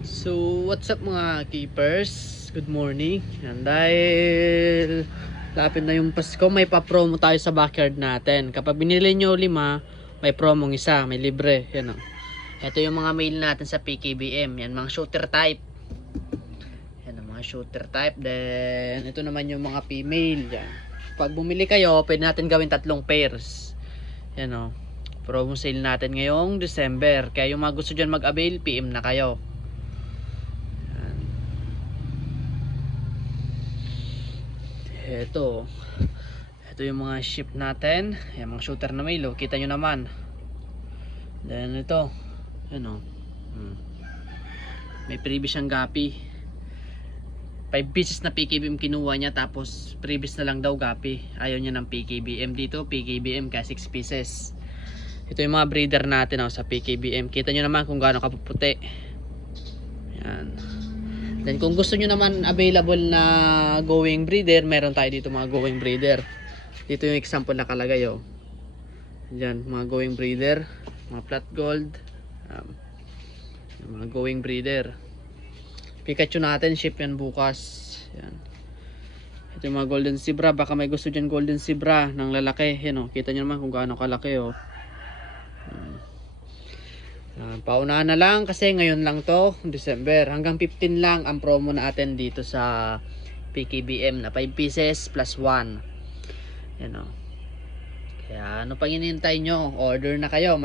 So, what's up mga keepers? Good morning. Yan, dahil lapit na yung Pasko, may pa-promo tayo sa backyard natin. Kapag binili nyo 5, may promong isa, may libre. Yan o. Ito yung mga mail natin sa PKBM. Yan, mga shooter type. Yan ang mga shooter type. Then, ito naman yung mga female. Yan. Pag bumili kayo, pwede natin gawin 3 pairs. Yan o. Promo sale natin ngayong December. Kaya yung mga gusto dyan mag-avail, PM na kayo. Ito yung mga ship natin. Yung mga shooter na mail, kita nyo naman. Then ito, ano, may previous siyang gapi. 5 pieces na PKBM kinuha niya, tapos previous na lang daw gapi. Ayaw niya ng PKBM dito, PKBM ka 6 pieces. Ito yung mga breeder natin sa PKBM. Kita nyo naman kung gaano kapuputi. Yan. Then kung gusto nyo naman available na going breeder, meron tayo dito mga going breeder. Dito yung example nakalagay Diyan, mga going breeder, mga flat gold, mga going breeder. Pikachu natin, ship yan bukas. Yan. Ito yung mga golden zebra, baka may gusto dyan golden zebra ng lalaki. Yan kita nyo naman kung gaano kalaki paunahan na lang kasi ngayon lang to, December. Hanggang 15 lang ang promo natin dito sa PKBM na 5 pieces plus 1. Yan Kaya ano pang hinihintay nyo? Order na kayo.